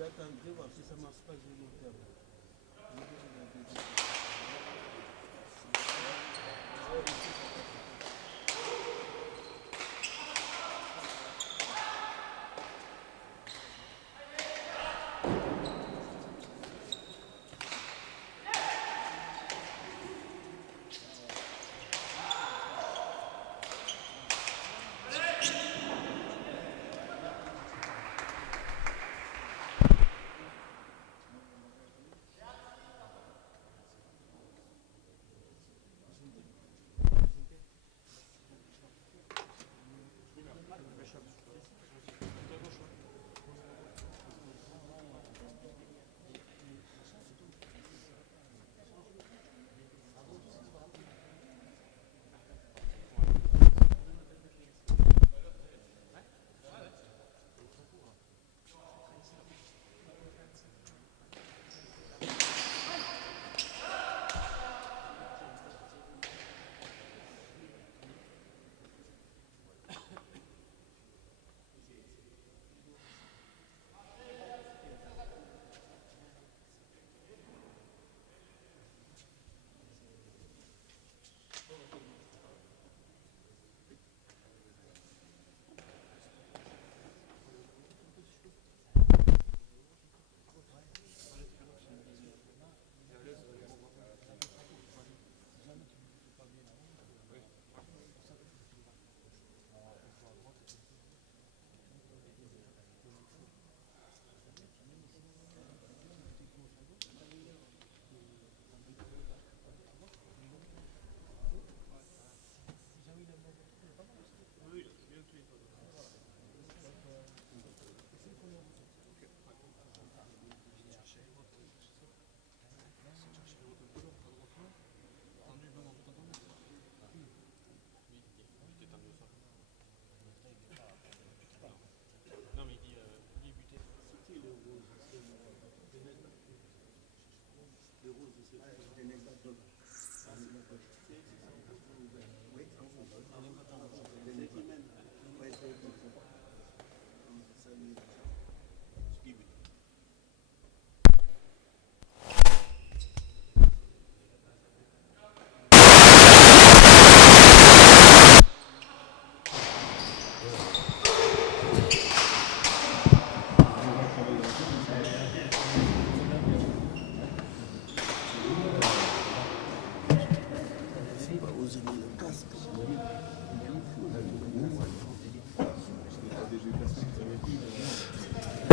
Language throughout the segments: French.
J'attendrai voir si ça marche pas, je vais le faire.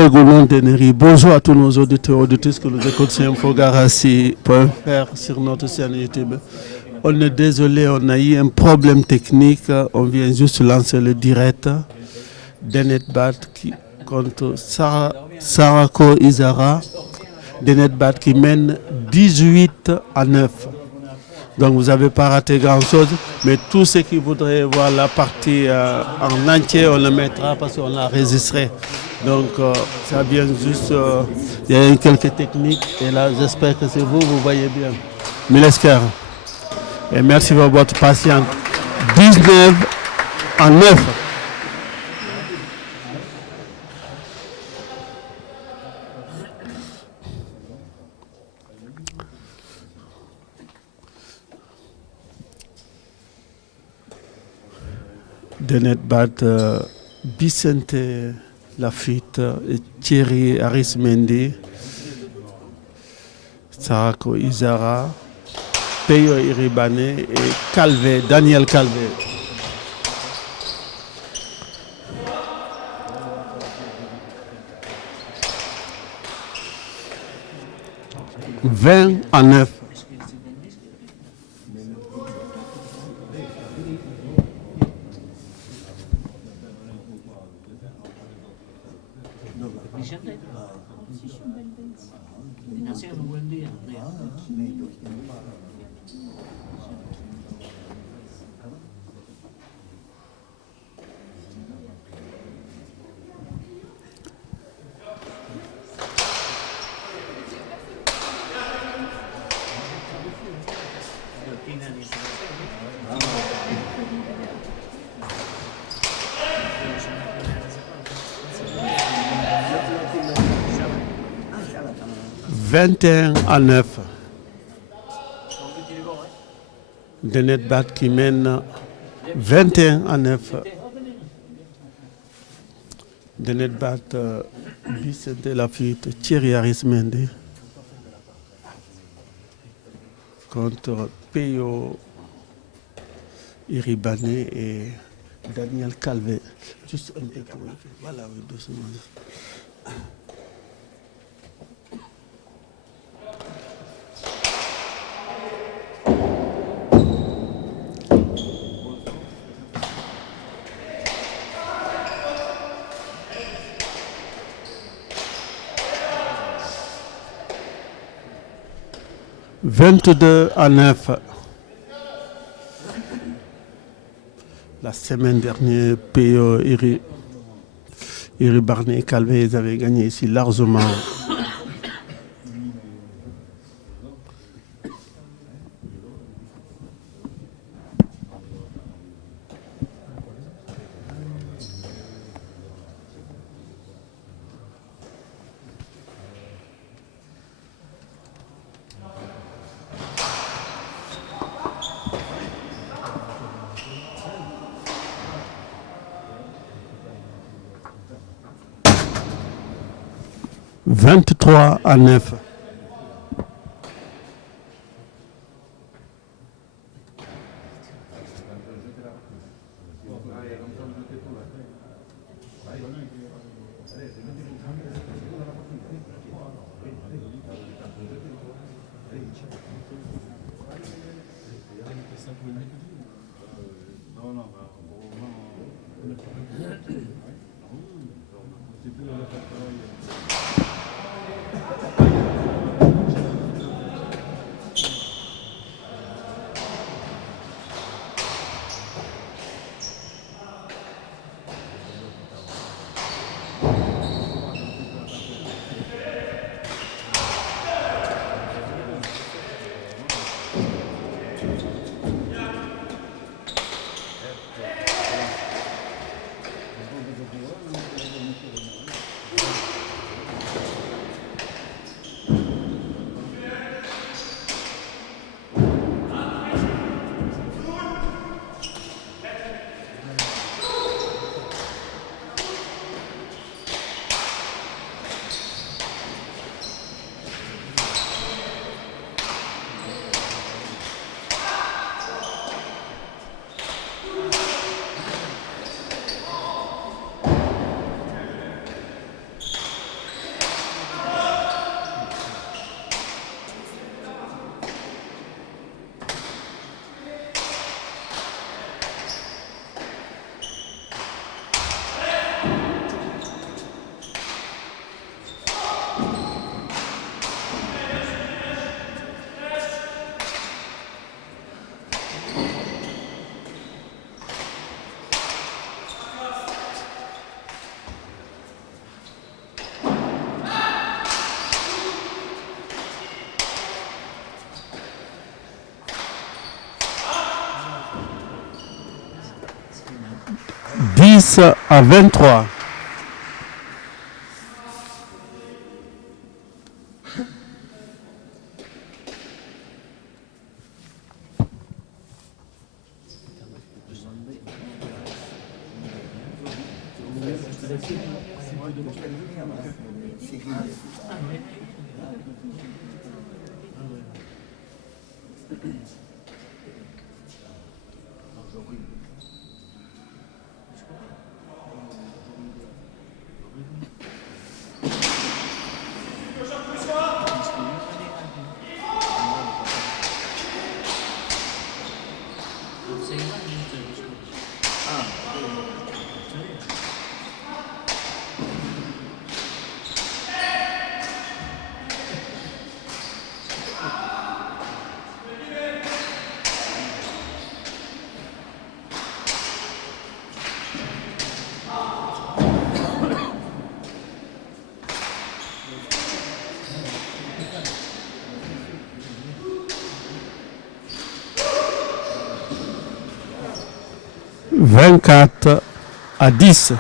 Goulon Dennery. Bonjour à tous nos auditeurs et auditrices que nous écoutent sur infogarassi.fr sur notre chaîne YouTube. On est désolé, on a eu un problème technique. On vient juste lancer le direct d'Enetbat contre Sarako Izara. D'Enetbat qui mène 18-9. Donc vous n'avez pas raté grand-chose, mais tous ceux qui voudraient voir la partie en entier, on le mettra parce qu'on l'a enregistré. Donc ça vient juste, il y a eu quelques techniques et là j'espère que c'est vous, vous voyez bien. Milesker. Et merci pour votre patience. 19-9. D'Enetbat, Vicente Lafitte, Thierry Arismendi, Sarako Izara, Peyo Iribane et Calvé, Daniel Calvé. 20-9. 21-9. Denet Bat qui mène 21-9. Denet Bat Vicente Lafitte, Thierry Arismendi contre Peyo Iribane et Daniel Calvé. Juste un peu pour voilà, oui, doucement. « 22-9. La semaine dernière, Peyo Iribane et Calvé, ils avaient gagné ici largement. « 23-9. « 10-23. « 24-10. »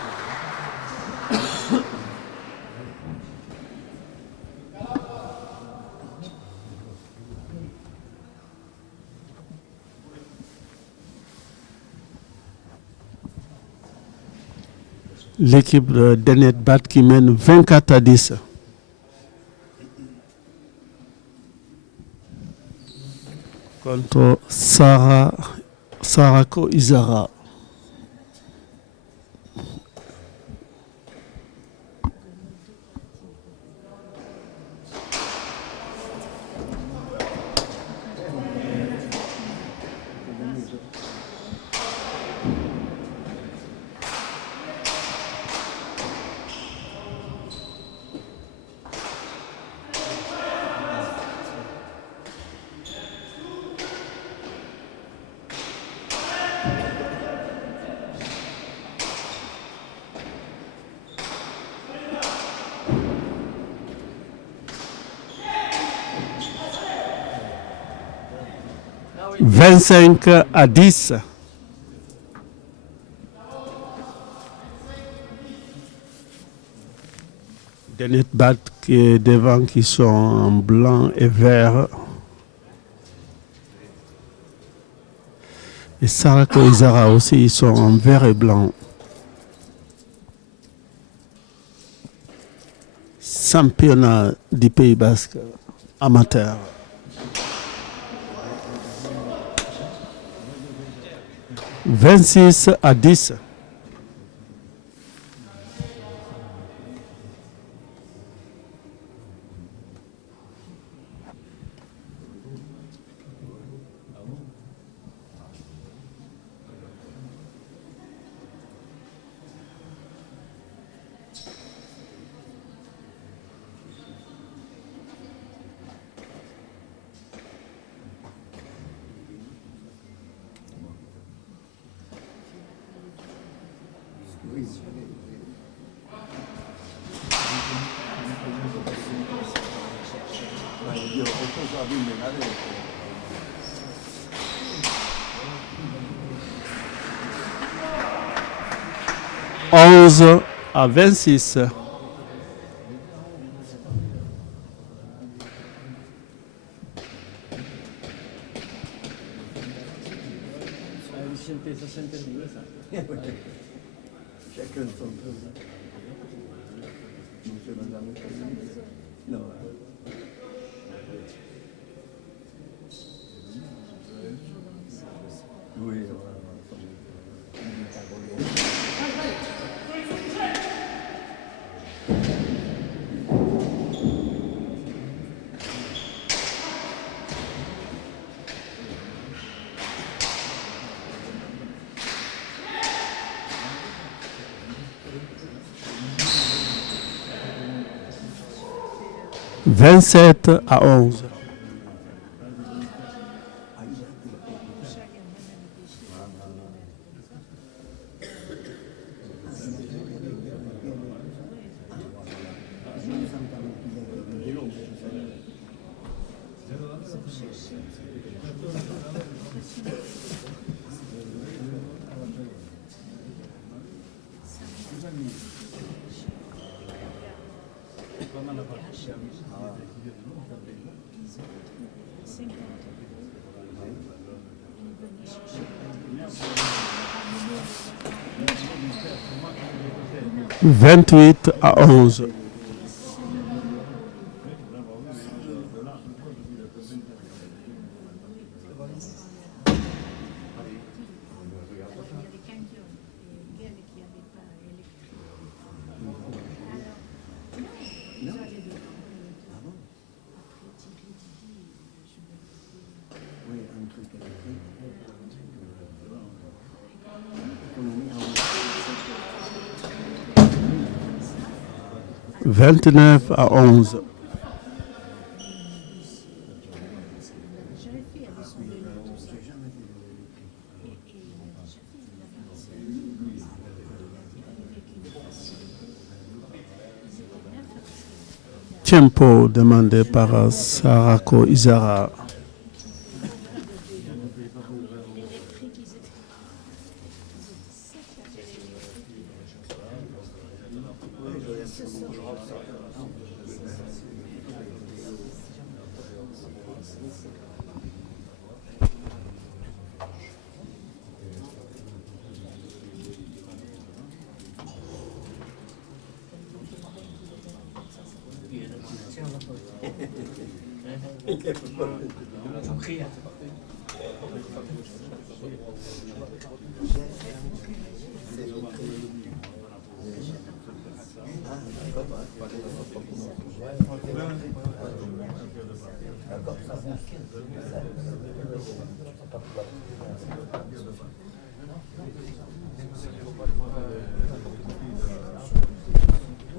l'équipe de Denet Bat qui mène 24-10. Contre Sarako Izara. « 25-10. Denet Bat qui est devant, qui sont en blanc et vert. Et Sarako Izara aussi, ils sont en vert et blanc. Championnat du Pays Basque amateur. 26-10. « 11-26. « 27-11. » « 28-11. » « 29-11. » Tempo demandé par Sarako Izara.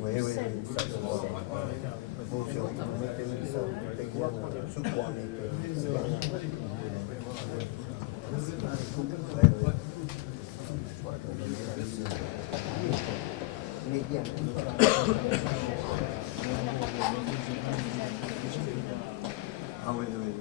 Oui, oui, ça se voit. Bon, si on mettait ça, sous quoi, mais bien. Ah oui, oui, oui.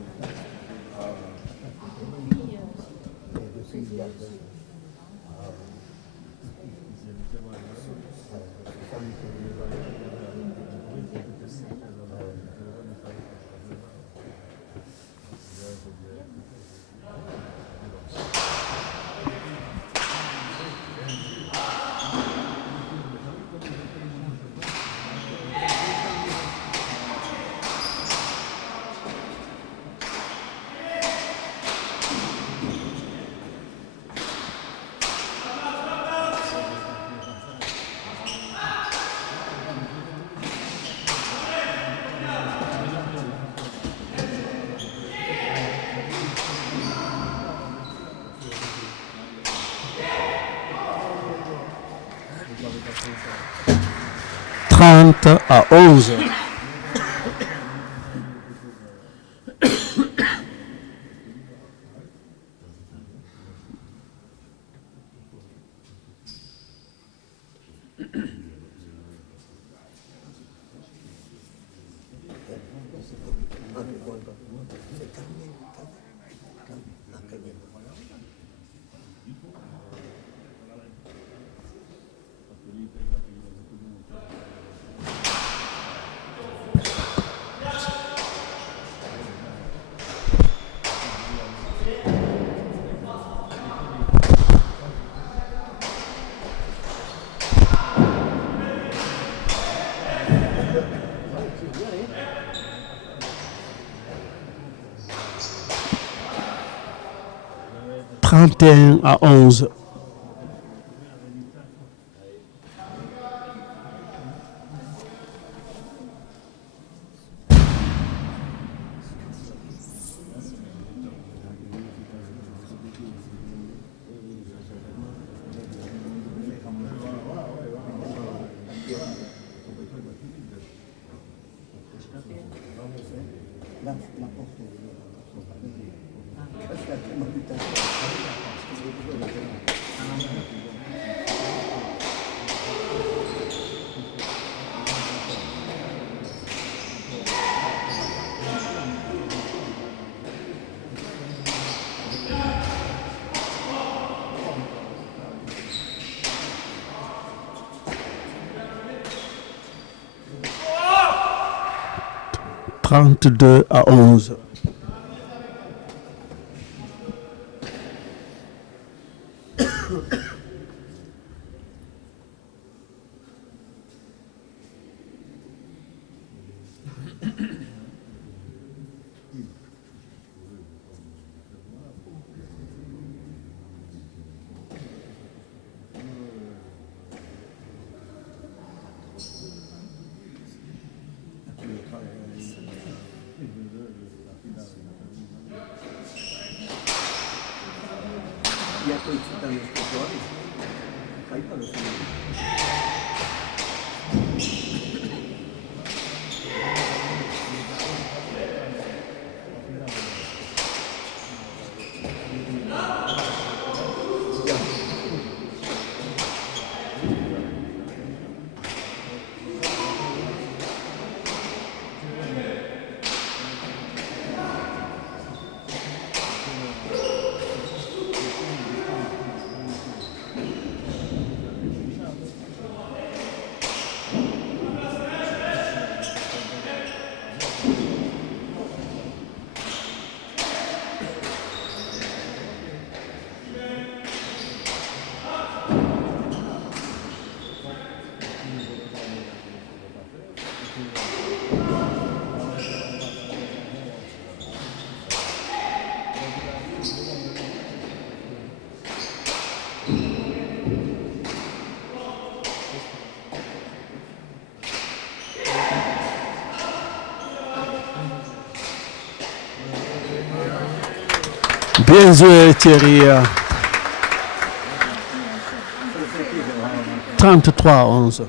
Trente à 11. Trente et un à 11. Trente-deux à 11. E a coisa também os professores, aí para você. Bien joué, Thierry. 33-11.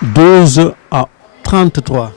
Douze à 33.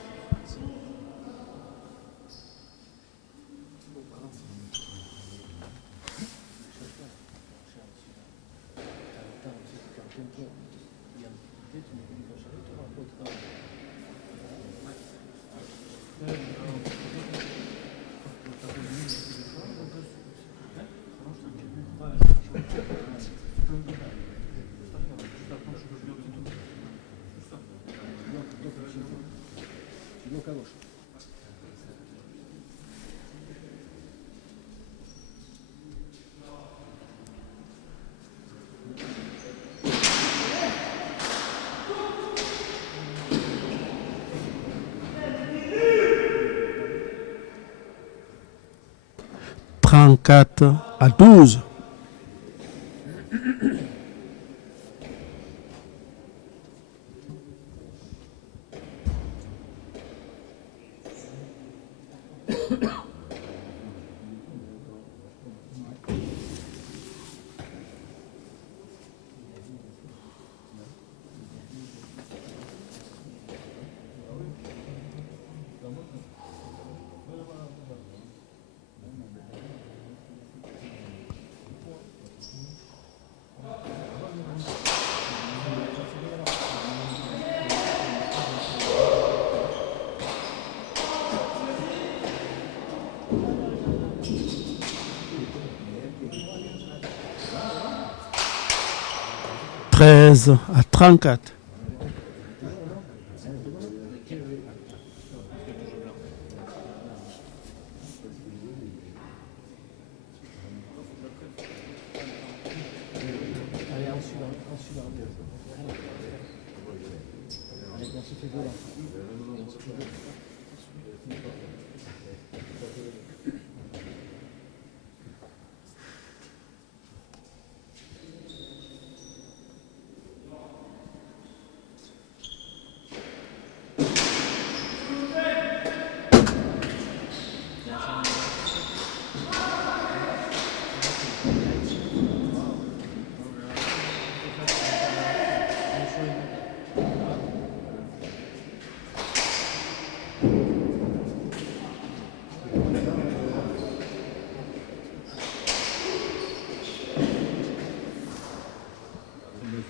Trente-quatre à 12. Treize à 34.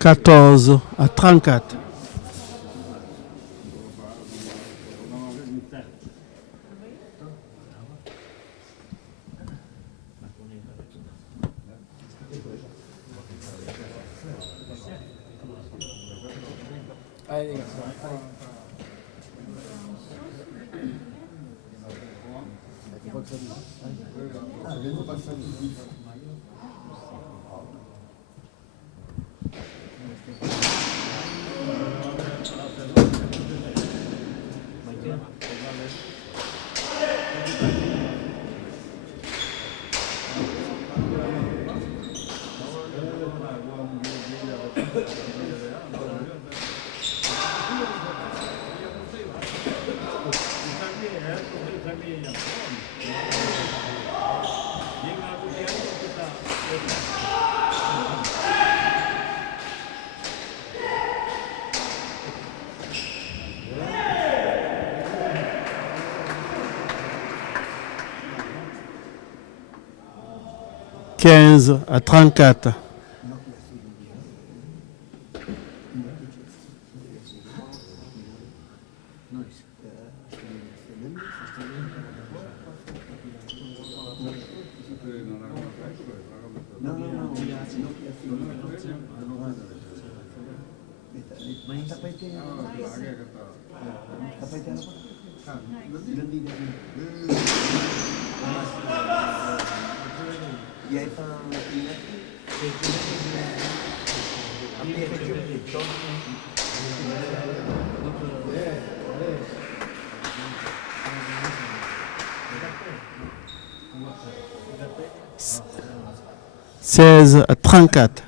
Quatorze à 34. 15 à 34. « 16 à 34.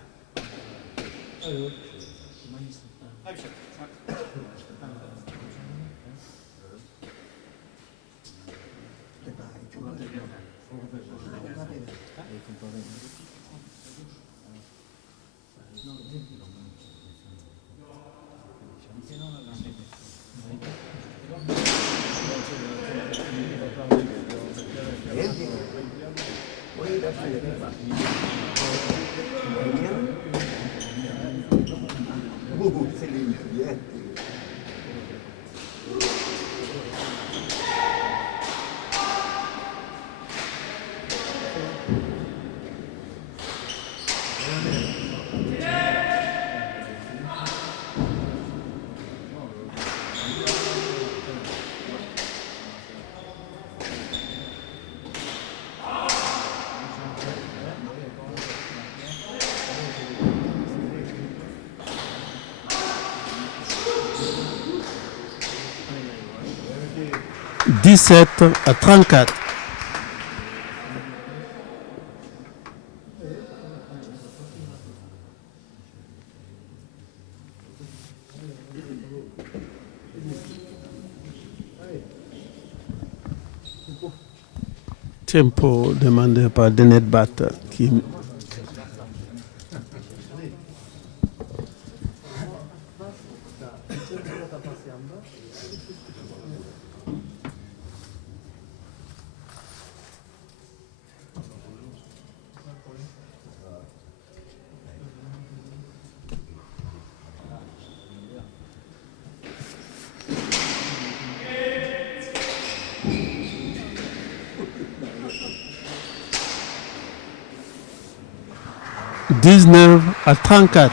« 17 à 34. » Tempo demandé par Denet Bat qui « 19 à 34. »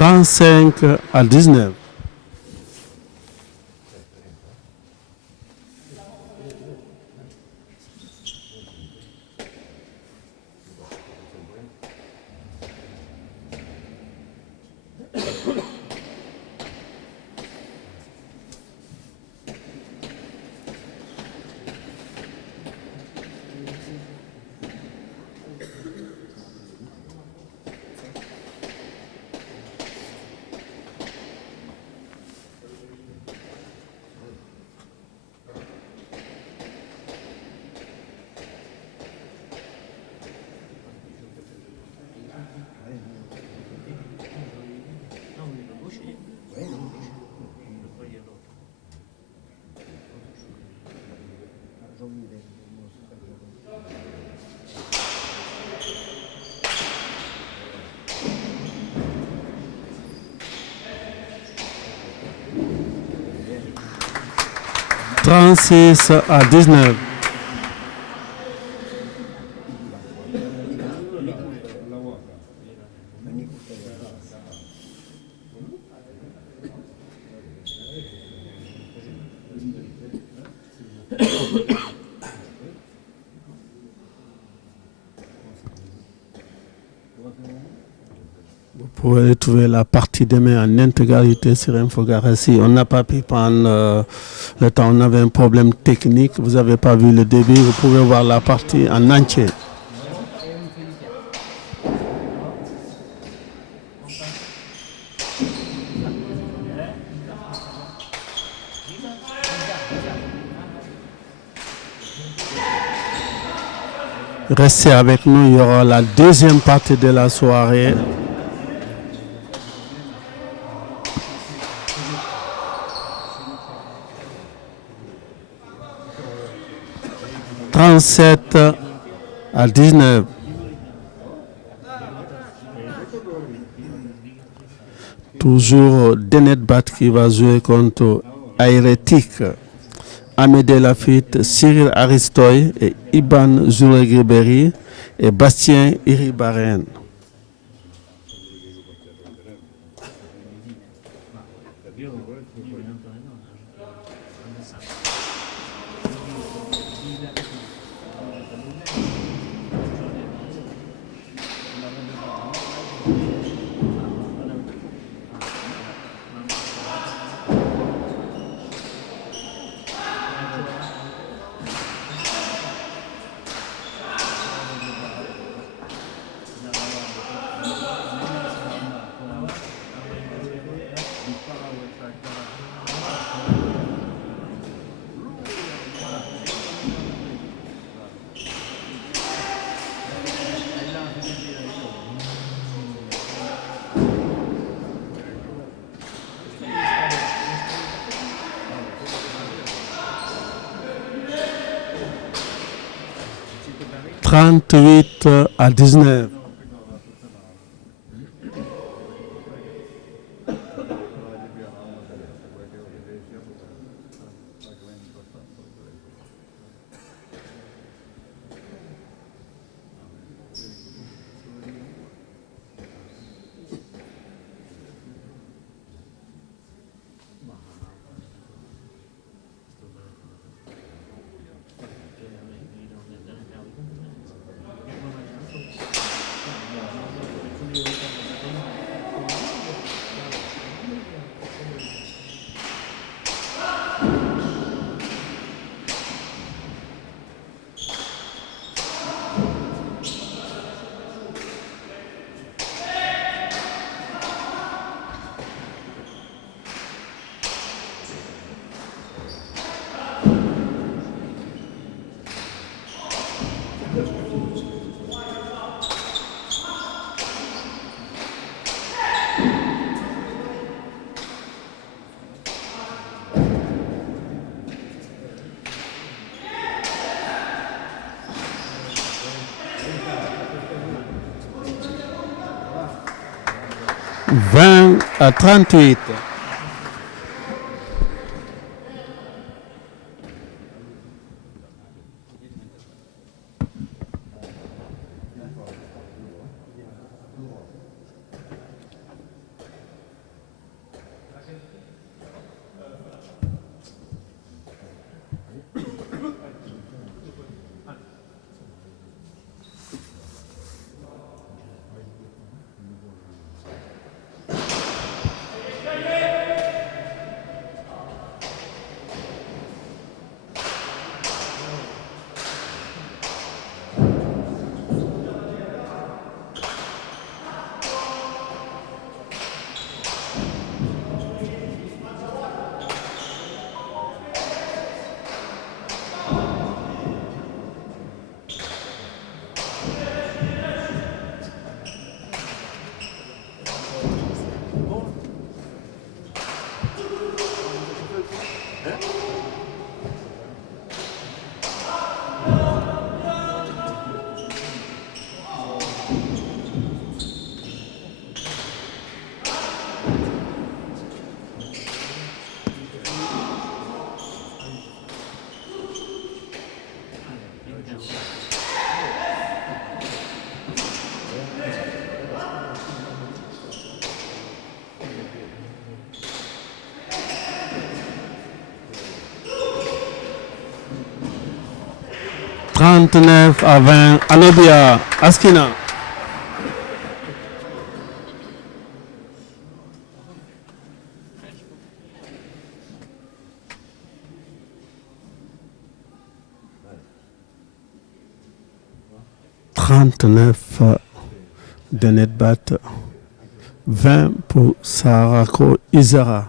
« 35 à 19. » 36-19. Vous pouvez trouver la partie demain en intégralité sur Infogarassi. On n'a pas pu prendre le temps, on avait un problème technique. Vous n'avez pas vu le début, vous pouvez voir la partie en entier. Restez avec nous, il y aura la deuxième partie de la soirée. « 37-19. Toujours Denet Bat qui va jouer contre Aérétique. Amédée Lafitte, Cyril Aristoy et Iban Zouregueberi et Bastien Iribaren. « 38-19. « 20-38. 39-20, Anobia, Askina. De Netbat, 20 pour Sarako Izara.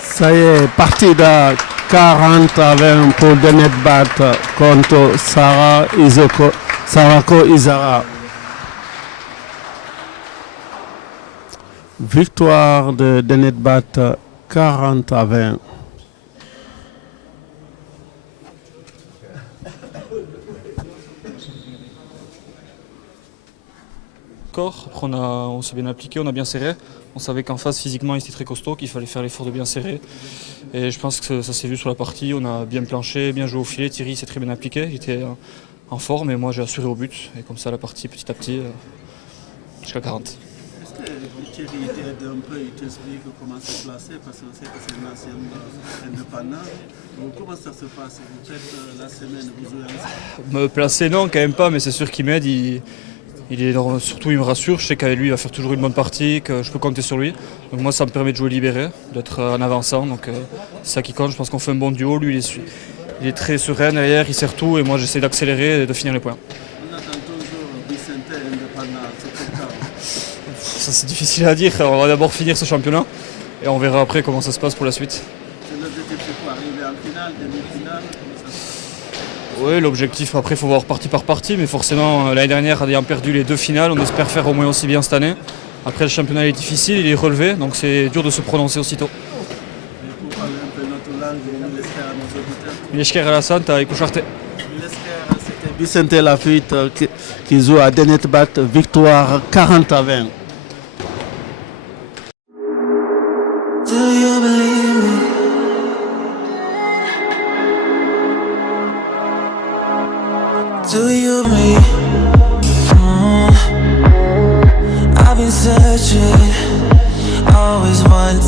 Ça y est, partie de 40-20 pour Denetbat contre Sarako Izara. Victoire de Denetbat 40-20. Après, on s'est bien appliqué, on a bien serré. On savait qu'en face, physiquement, il était très costaud, qu'il fallait faire l'effort de bien serrer. Et je pense que ça s'est vu sur la partie. On a bien planché, bien joué au filet. Thierry s'est très bien appliqué. Il était en forme et moi, j'ai assuré au but. Et comme ça, la partie, petit à petit, jusqu'à 40. Est-ce que Thierry t'aide un peu, il t'explique comment se placer parce qu'on sait que c'est une ancienne indépendante. Comment ça se passe? Vous faites la semaine, vous jouez ensemble? Me placer, non, quand même pas, mais c'est sûr qu'il m'aide. Surtout, il me rassure. Je sais qu'avec lui, il va faire toujours une bonne partie, que je peux compter sur lui. Donc moi, ça me permet de jouer libéré, d'être en avançant. Donc c'est ça qui compte. Je pense qu'on fait un bon duo. Lui, il est très serein derrière, il sert tout. Et moi, j'essaie d'accélérer et de finir les points. On attend toujours Vicente indépendant, c'est comme ça. Ça, c'est difficile à dire. On va d'abord finir ce championnat et on verra après comment ça se passe pour la suite. C'est l'objectif, c'est quoi? Arriver en finale, demi-finale? Oui, l'objectif, après, il faut voir partie par partie, mais forcément, l'année dernière, ayant perdu les 2 finales, on espère faire au moins aussi bien cette année. Après, le championnat est difficile, il est relevé, donc c'est dur de se prononcer aussitôt. Et pour parler un peu notre langue, Milesker à nos auditeurs. Milesker à la Santa et Coucharte. Milesker, c'était Vicente Lafitte qui joue à Denetbat, victoire 40-20. Do you believe me? Do you me? I've been searching, always wanted